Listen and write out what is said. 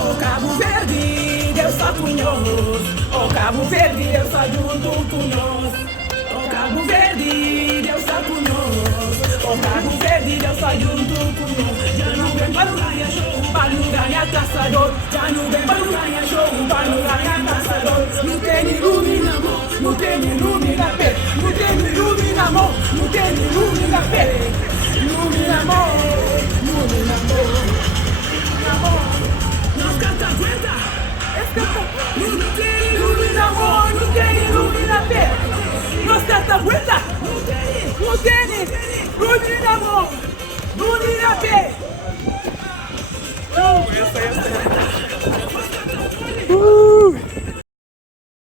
O Cabo Verde, Deus está com nós. O Cabo Verde, Deus está junto com nós. O Cabo Verde, Deus está com nós. O Cabo Verde, Deus está junto com nós. Já não vem para o ganha show, para não ganhar caçador. Já não vem para o ganha show, para não ganhar caçador. Não tem ilume na mão, não tem ilume na pé. Não tem ilume na mão, não tem ilume na pé. Ilume na mão, ilume na mão. Não canta, aguenta! Esse canta!